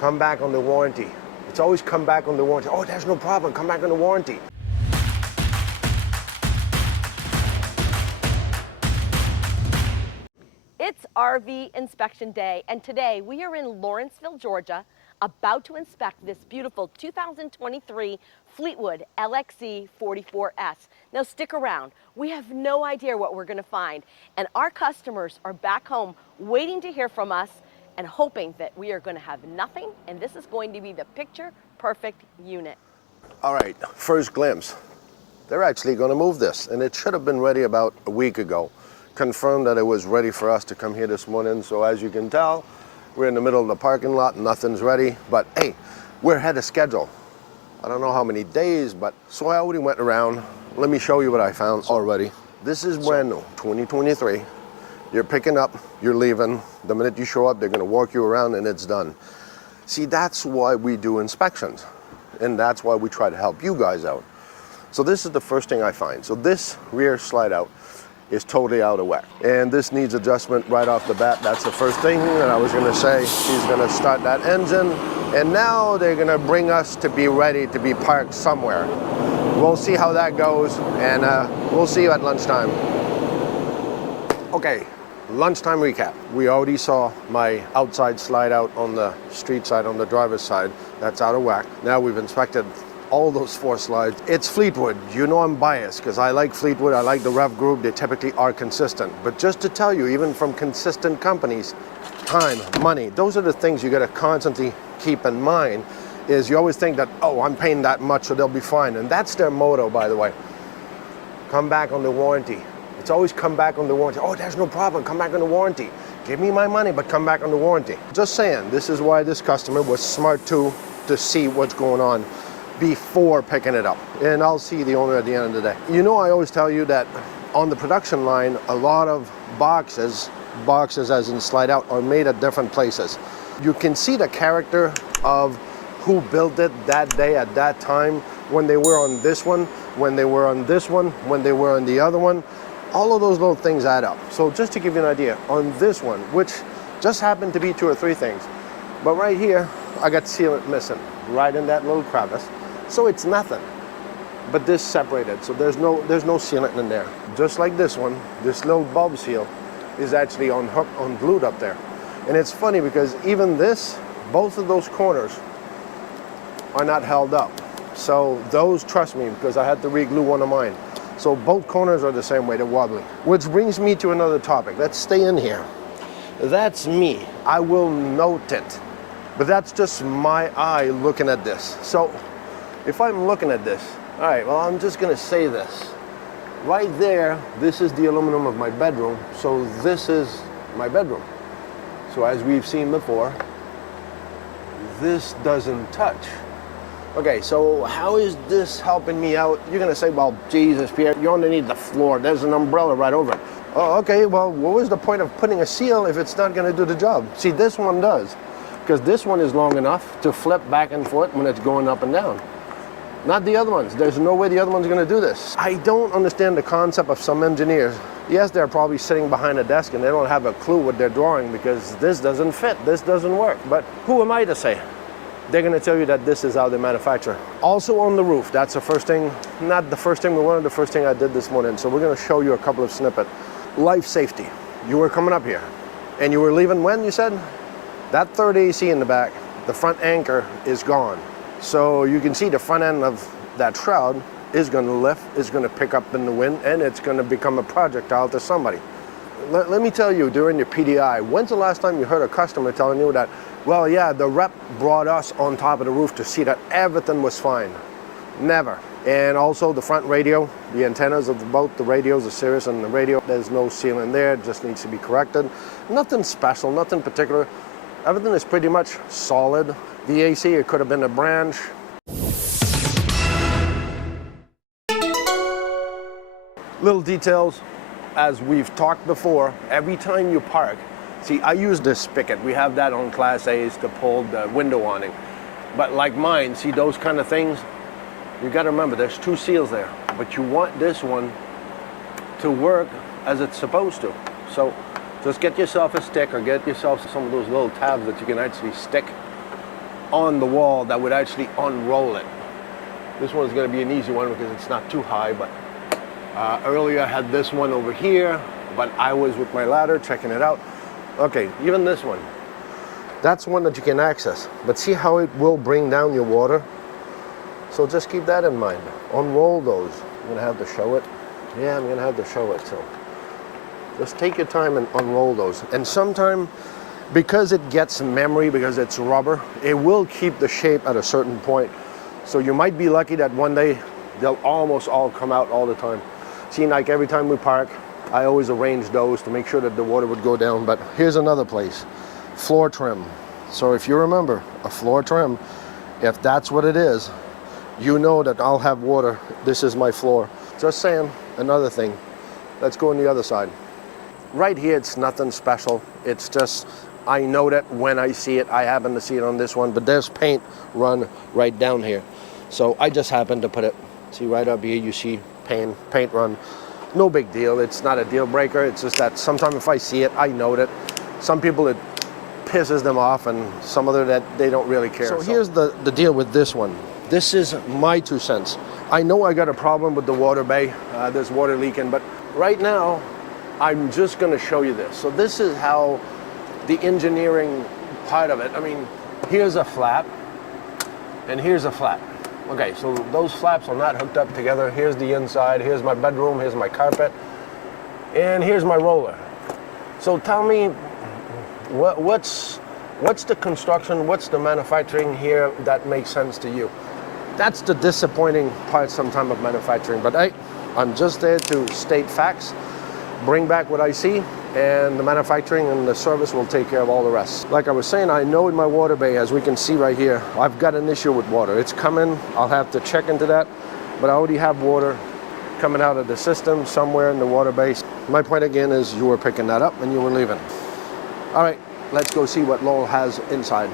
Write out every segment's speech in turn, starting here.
come back on the warranty. It's always come back on the warranty. Oh, there's no problem, come back on the warranty. It's RV inspection day, and today we are in Lawrenceville, Georgia, about to inspect this beautiful 2023 Fleetwood LXE 44S. Now stick around. We have no idea what we're going to find, and our customers are back home waiting to hear from us and hoping that we are going to have nothing, and this is going to be the picture-perfect unit. All right, first glimpse. They're actually going to move this, and it should have been ready about a week ago. Confirmed that it was ready for us to come here this morning, so as you can tell, we're in the middle of the parking lot, nothing's ready, but hey, we're ahead of schedule. I don't know how many days, but so I already went around. Let me show you what I found already. This is brand new, 2023. You're picking up, you're leaving. The minute you show up, they're gonna walk you around and it's done. See, that's why we do inspections, and that's why we try to help you guys out. So this is the first thing I find. So this rear slide out is totally out of whack. And this needs adjustment right off the bat. That's the first thing that I was gonna say. She's gonna start that engine, and now they're gonna bring us to be ready to be parked somewhere. We'll see how that goes, and we'll see you at lunchtime. Okay, lunchtime recap. We already saw my outside slide out on the street side, on the driver's side. That's out of whack. Now we've inspected all those 4 slides. It's Fleetwood. You know I'm biased because I like Fleetwood. I like the rev group. They typically are consistent. But just to tell you, even from consistent companies, time, money, those are the things you got to constantly keep in mind. Is you always think that, oh, I'm paying that much, so they'll be fine. And that's their motto, by the way. Come back on the warranty. It's always come back on the warranty. Oh, there's no problem. Come back on the warranty. Give me my money, but come back on the warranty. Just saying, this is why this customer was smart too, to see what's going on before picking it up. And I'll see the owner at the end of the day. You know, I always tell you that on the production line, a lot of boxes as in slide out, are made at different places. You can see the character of who built it that day at that time, when they were on this one, when they were on this one, when they were on the other one. All of those little things add up. So just to give you an idea, on this one, which just happened to be 2 or 3 things, but right here, I got sealant missing, right in that little crevice. So it's nothing, but this separated, so there's no sealant in there. Just like this one, this little bulb seal is actually glued up there. And it's funny because even this, both of those corners are not held up. So those, trust me, because I had to re-glue one of mine. So both corners are the same way, they're wobbly. Which brings me to another topic. Let's stay in here. That's me, I will note it. But that's just my eye looking at this. So if I'm looking at this, all right, well, I'm just gonna say this. Right there, this is the aluminum of my bedroom, so this is my bedroom. So as we've seen before, this doesn't touch. Okay, so how is this helping me out? You're gonna say, well, Jesus, Pierre, you're underneath the floor. There's an umbrella right over it. Oh, okay, well, what was the point of putting a seal if it's not gonna do the job? See, this one does, because this one is long enough to flip back and forth when it's going up and down. Not the other ones. There's no way the other one's gonna do this. I don't understand the concept of some engineers. Yes, they're probably sitting behind a desk and they don't have a clue what they're drawing because this doesn't fit, this doesn't work. But who am I to say? They're gonna tell you that this is how they manufacture. Also on the roof, that's the first thing, not the first thing, but one of the first thing I did this morning. So we're gonna show you a couple of snippets. Life safety. You were coming up here and you were leaving when, you said? That third AC in the back, the front anchor is gone. So you can see the front end of that shroud is going to lift, is going to pick up in the wind, and it's going to become a projectile to somebody. Let me tell you, during your PDI, when's the last time you heard a customer telling you that, well, yeah, the rep brought us on top of the roof to see that everything was fine? Never. And also the front radio, the antennas of both the radios, the Sirius and the radio, there's no sealant there, it just needs to be corrected. Nothing special, nothing particular. Everything is pretty much solid. The AC, it could have been a branch. Little details, as we've talked before, every time you park, see, I use this spigot. We have that on Class A's to pull the window awning. But like mine, see those kind of things, you gotta remember there's 2 seals there, but you want this one to work as it's supposed to. So just get yourself a stick or get yourself some of those little tabs that you can actually stick on the wall that would actually unroll it. This one's going to be an easy one because it's not too high, but earlier I had this one over here, but I was with my ladder checking it out. Okay, even this one. That's one that you can access, but see how it will bring down your water? So just keep that in mind. Unroll those. I'm going to have to show it. Yeah, I'm going to have to show it, so just take your time and unroll those. And sometimes, because it gets memory, because it's rubber, it will keep the shape at a certain point. So you might be lucky that one day they'll almost all come out all the time. See, like every time we park, I always arrange those to make sure that the water would go down. But here's another place, floor trim. So if you remember, a floor trim, if that's what it is, you know that I'll have water. This is my floor. Just saying, another thing. Let's go on the other side. Right here, it's nothing special. It's just, I know that when I see it, I happen to see it on this one, but there's paint run right down here. So I just happened to put it, see right up here, you see paint run. No big deal, it's not a deal breaker. It's just that sometimes if I see it, I know that. Some people, it pisses them off, and some other that they don't really care. So here's the deal with this one. This is my 2 cents. I know I got a problem with the water bay. There's water leaking, but right now, I'm just gonna show you this. So this is how the engineering part of it. I mean, here's a flap, and here's a flap. Okay, so those flaps are not hooked up together. Here's the inside, here's my bedroom, here's my carpet, and here's my roller. So tell me, what's the construction, what's the manufacturing here that makes sense to you? That's the disappointing part sometimes of manufacturing, but I'm just there to state facts, bring back what I see, and the manufacturing and the service will take care of all the rest. Like I was saying, I know in my water bay, as we can see right here, I've got an issue with water. It's coming, I'll have to check into that, but I already have water coming out of the system somewhere in the water bay. My point again is you were picking that up and you were leaving. All right, let's go see what Laurel has inside.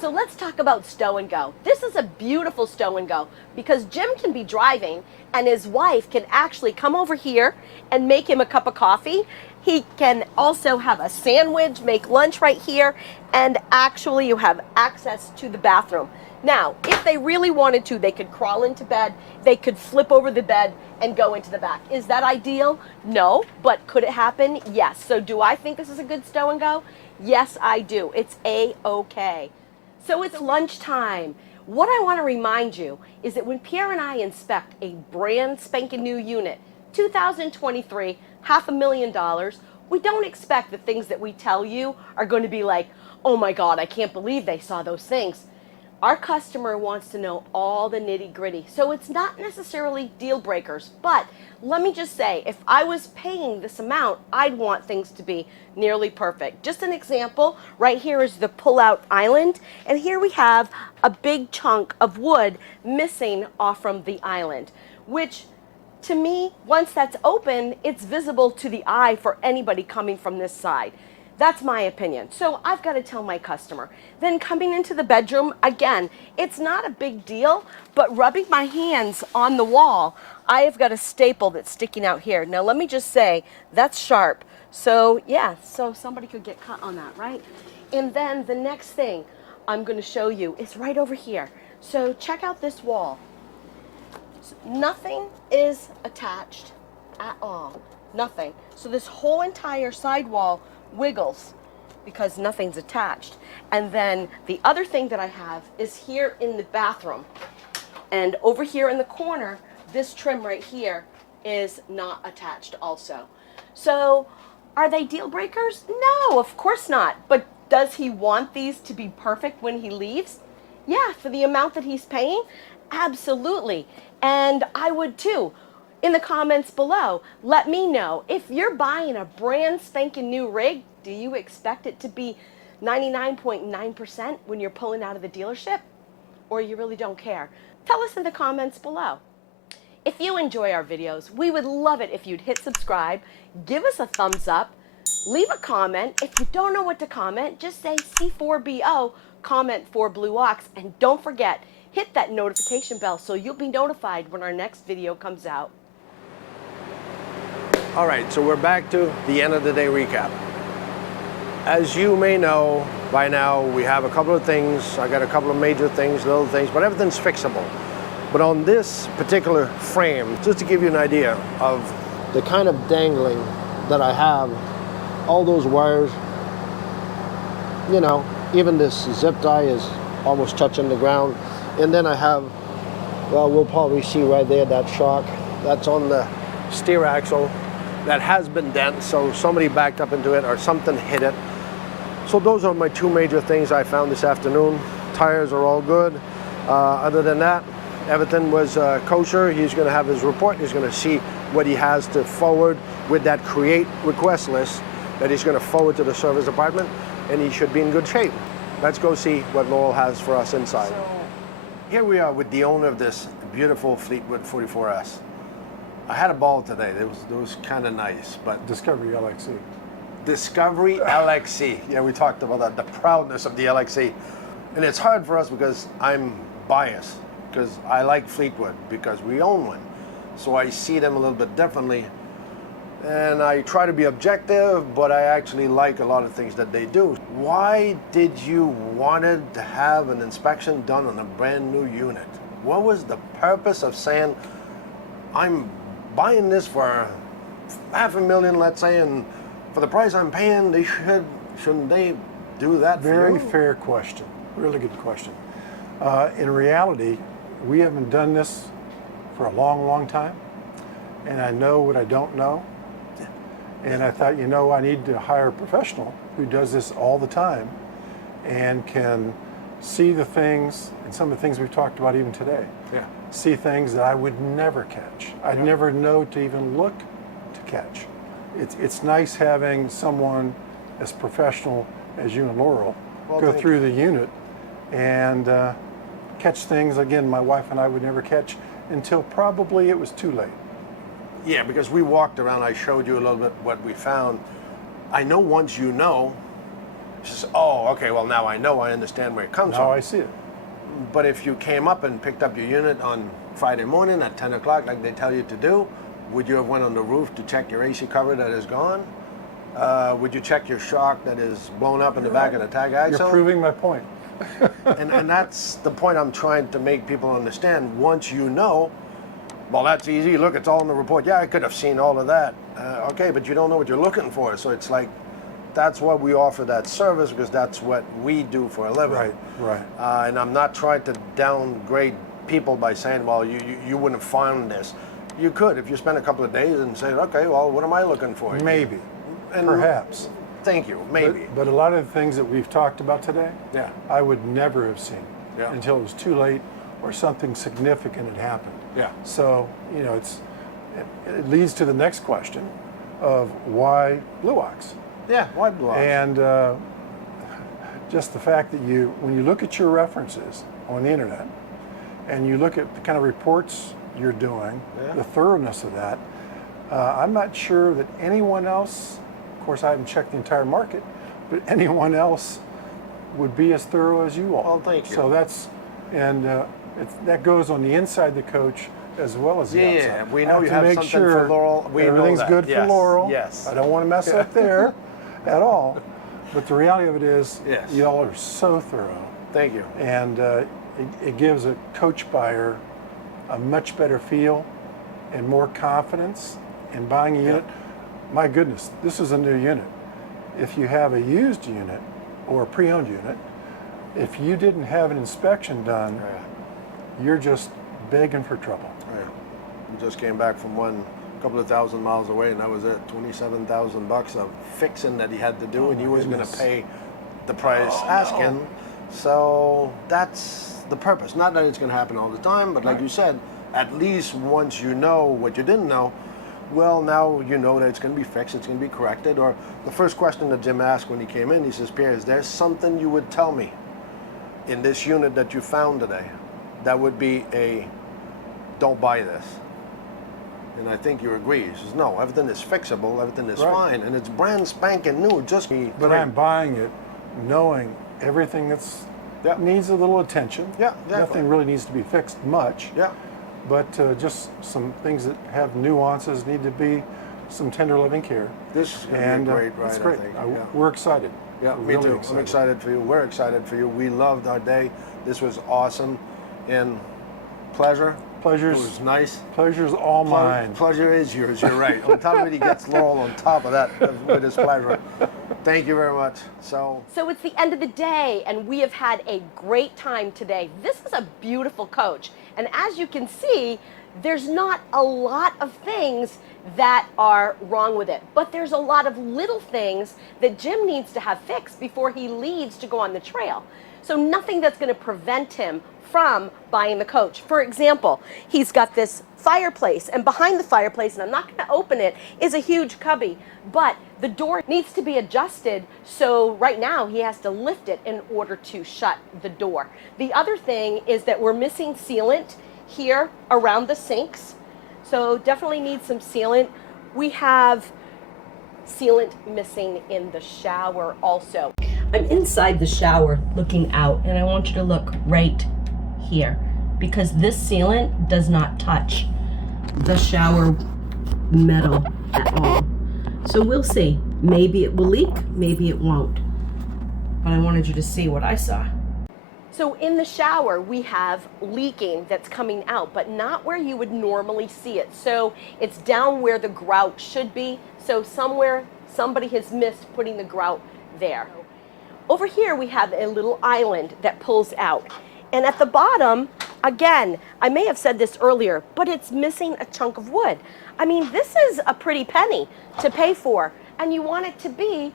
So let's talk about stow and go. This is a beautiful stow and go because Jim can be driving and his wife can actually come over here and make him a cup of coffee. He can also have a sandwich, make lunch right here, and actually you have access to the bathroom. Now, if they really wanted to, they could crawl into bed, they could flip over the bed and go into the back. Is that ideal? No, but could it happen? Yes. So do I think this is a good stow and go? Yes, I do. It's A-okay. So it's lunchtime. What I want to remind you is that when Pierre and I inspect a brand spanking new unit, 2023, $500,000, we don't expect the things that we tell you are going to be like, oh my God, I can't believe they saw those things. Our customer wants to know all the nitty gritty. So it's not necessarily deal breakers, but let me just say, if I was paying this amount, I'd want things to be nearly perfect. Just an example, right here is the pull-out island, and here we have a big chunk of wood missing off from the island, which to me, once that's open, it's visible to the eye for anybody coming from this side. That's my opinion. So I've got to tell my customer. Then coming into the bedroom, again, it's not a big deal, but rubbing my hands on the wall, I have got a staple that's sticking out here. Now let me just say, that's sharp. So yeah, so somebody could get cut on that, right? And then the next thing I'm going to show you is right over here. So check out this wall. Nothing is attached at all. Nothing. So this whole entire sidewall wiggles because nothing's attached. And then the other thing that I have is here in the bathroom. And over here in the corner, this trim right here is not attached also. So are they deal breakers? No, of course not. But does he want these to be perfect when he leaves? Yeah, for the amount that he's paying? Absolutely. And I would too. In the comments below, let me know, if you're buying a brand spanking new rig, do you expect it to be 99.9% when you're pulling out of the dealership? Or you really don't care? Tell us in the comments below. If you enjoy our videos, we would love it if you'd hit subscribe, give us a thumbs up, leave a comment. If you don't know what to comment, just say C4BO, comment for Blue Ox, and don't forget, hit that notification bell so you'll be notified when our next video comes out. All right, so we're back to the end of the day recap. As you may know by now, we have a couple of things. I got a couple of major things, little things, but everything's fixable. But on this particular frame, just to give you an idea of the kind of dangling that I have, all those wires, you know, even this zip tie is almost touching the ground. And then I have, well, we'll probably see right there that shock that's on the steer axle that has been dent, so somebody backed up into it or something hit it. So those are my two major things I found this afternoon. Tires are all good. Other than that, everything was kosher. He's going to have his report. He's going to see what he has to forward with that create request list that he's going to forward to the service department, and he should be in good shape. Let's go see what Laurel has for us inside. So here we are with the owner of this beautiful Fleetwood 44S. I had a ball today. It was kind of nice, but Discovery LXE. Discovery LXE. Yeah, we talked about that, the proudness of the LXE. And it's hard for us because I'm biased, because I like Fleetwood, because we own one. So I see them a little bit differently. And I try to be objective, but I actually like a lot of things that they do. Why did you wanted to have an inspection done on a brand new unit? What was the purpose of saying, I'm buying this for $500,000, let's say, and for the price I'm paying, they shouldn't they do that? Very fair question. Really good question. In reality, we haven't done this for a long, long time, and I know what I don't know. And I thought, you know, I need to hire a professional who does this all the time and can see the things, and some of the things we've talked about even today. Yeah. See things that I would never catch. I'd never know to even look to catch. It's nice having someone as professional as you and Laurel go through the unit and catch things, again, my wife and I would never catch until probably it was too late. Yeah, because we walked around, I showed you a little bit what we found. I know once you know, it's just, oh, okay, well now I know, I understand where it comes from. Now I see it. But if you came up and picked up your unit on Friday morning at 10 o'clock like they tell you to do, would you have went on the roof to check your AC cover that is gone? Would you check your shock that is blown up in the back of the tag axle? You're proving my point. and that's the point I'm trying to make people understand. Once you know, well, that's easy. Look, it's all in the report. Yeah, I could have seen all of that. Okay, but you don't know what you're looking for. So it's like, that's why we offer that service, because that's what we do for a living. Right, right. And I'm not trying to downgrade people by saying, well, you wouldn't have found this. You could if you spent a couple of days and said, okay, well, what am I looking for? Maybe, and perhaps. Thank you, maybe. But a lot of the things that we've talked about today, yeah, I would never have seen until it was too late or something significant had happened. Yeah. So, you know, it leads to the next question of why Blue Ox? Yeah, why Blue Ox? And just the fact that when you look at your references on the internet and you look at the kind of reports you're doing, the thoroughness of that, I'm not sure that anyone else, of course I haven't checked the entire market, but anyone else would be as thorough as you are. Well, thank you. So that's, and that goes on the inside the coach as well as the outside. Yeah, we know you have something for Laurel. We everything's know that. good for Laurel. Yes. I don't want to mess up there at all. But the reality of it is, yes, y'all are so thorough. Thank you. And it gives a coach buyer a much better feel and more confidence in buying a unit. My goodness, this is a new unit. If you have a used unit or a pre-owned unit, if you didn't have an inspection done, you're just begging for trouble. We just came back from one a couple of thousand miles away, and that was it, $27,000 of fixing that he had to do, and he was going to pay the price asking. No. So that's the purpose. Not that it's going to happen all the time, but like you said, at least once you know what you didn't know, well, now you know that it's going to be fixed, it's going to be corrected. Or the first question that Jim asked when he came in, he says, Pierre, is there something you would tell me in this unit that you found today that would be a don't buy this? And I think you agree. He says, no, everything is fixable, everything is fine, and it's brand spanking new. Just but I'm buying it knowing everything that's needs a little attention. Yeah, exactly. Nothing really needs to be fixed much. Yeah. But just some things that have nuances need to be some tender loving care. This is going to be a great ride, it's great. I think. We're excited. Yeah, We're me really too. excited. I'm excited for you. We're excited for you. We loved our day. This was awesome. And pleasure. Pleasure's, It was nice. pleasure's all mine. Pleasure is yours. You're right. On top of it, he gets Laurel on top of that with his pleasure. Thank you very much. So it's the end of the day, and we have had a great time today. This is a beautiful coach, and as you can see, there's not a lot of things that are wrong with it, but there's a lot of little things that Jim needs to have fixed before he leaves to go on the trail. So nothing that's going to prevent him from buying the coach. For example, he's got this fireplace, and behind the fireplace, and I'm not going to open it, is a huge cubby, but the door needs to be adjusted, so right now he has to lift it in order to shut the door. The other thing is that we're missing sealant here around the sinks, so definitely need some sealant. We have sealant missing in the shower also. I'm inside the shower looking out, and I want you to look right here, because this sealant does not touch the shower metal at all. So we'll see. Maybe it will leak, maybe it won't. But I wanted you to see what I saw. So in the shower, we have leaking that's coming out, but not where you would normally see it. So it's down where the grout should be. So somewhere somebody has missed putting the grout there. Over here, we have a little island that pulls out. And at the bottom, again, I may have said this earlier, but it's missing a chunk of wood. I mean, this is a pretty penny to pay for, and you want it to be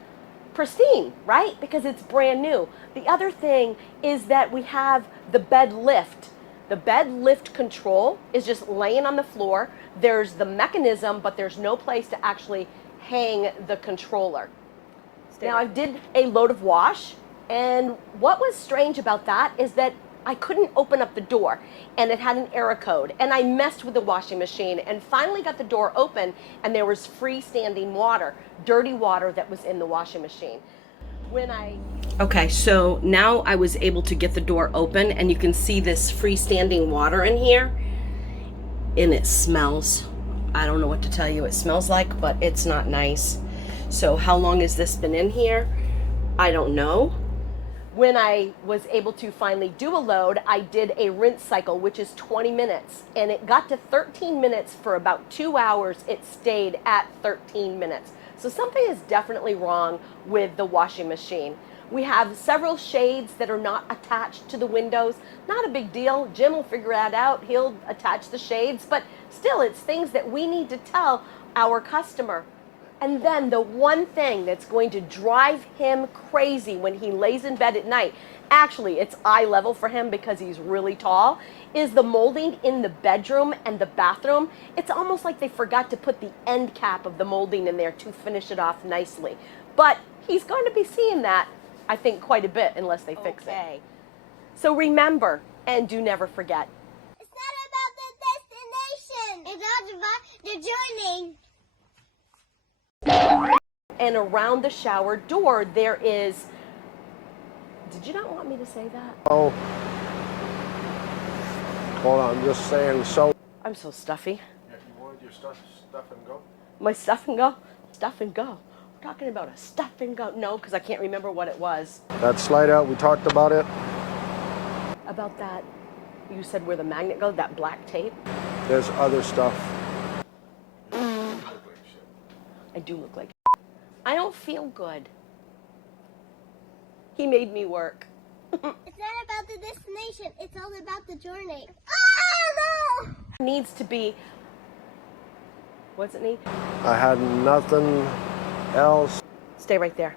pristine, right? Because it's brand new. The other thing is that we have the bed lift. The bed lift control is just laying on the floor. There's the mechanism, but there's no place to actually hang the controller. Now, I did a load of wash, and what was strange about that is that I couldn't open up the door, and it had an error code, and I messed with the washing machine and finally got the door open, and there was freestanding water, dirty water that was in the washing machine. Okay, so now I was able to get the door open, and you can see this freestanding water in here, and it smells. I don't know what to tell you it smells like, but it's not nice. So how long has this been in here? I don't know. When I was able to finally do a load, I did a rinse cycle, which is 20 minutes, and it got to 13 minutes for about 2 hours. It stayed at 13 minutes. So something is definitely wrong with the washing machine. We have several shades that are not attached to the windows. Not a big deal. Jim will figure that out. He'll attach the shades, but still, it's things that we need to tell our customer. And then the one thing that's going to drive him crazy when he lays in bed at night, actually it's eye level for him because he's really tall, is the molding in the bedroom and the bathroom. It's almost like they forgot to put the end cap of the molding in there to finish it off nicely. But he's going to be seeing that, I think, quite a bit unless they fix it. So remember, and do never forget. It's not about the destination. It's all about the journey. And around the shower door, there is, did you not want me to say that? Oh, hold on, I'm just saying so. I'm so stuffy. Yeah, you wanted your stuff and go? My stuff and go? Stuff and go. We're talking about a stuff and go. No, because I can't remember what it was. That slide out, we talked about it. About that, you said where the magnet goes, that black tape? There's other stuff. I do look like I don't feel good. He made me work. It's not about the destination. It's all about the journey. Oh, no! Needs to be, what's it need? I had nothing else. Stay right there.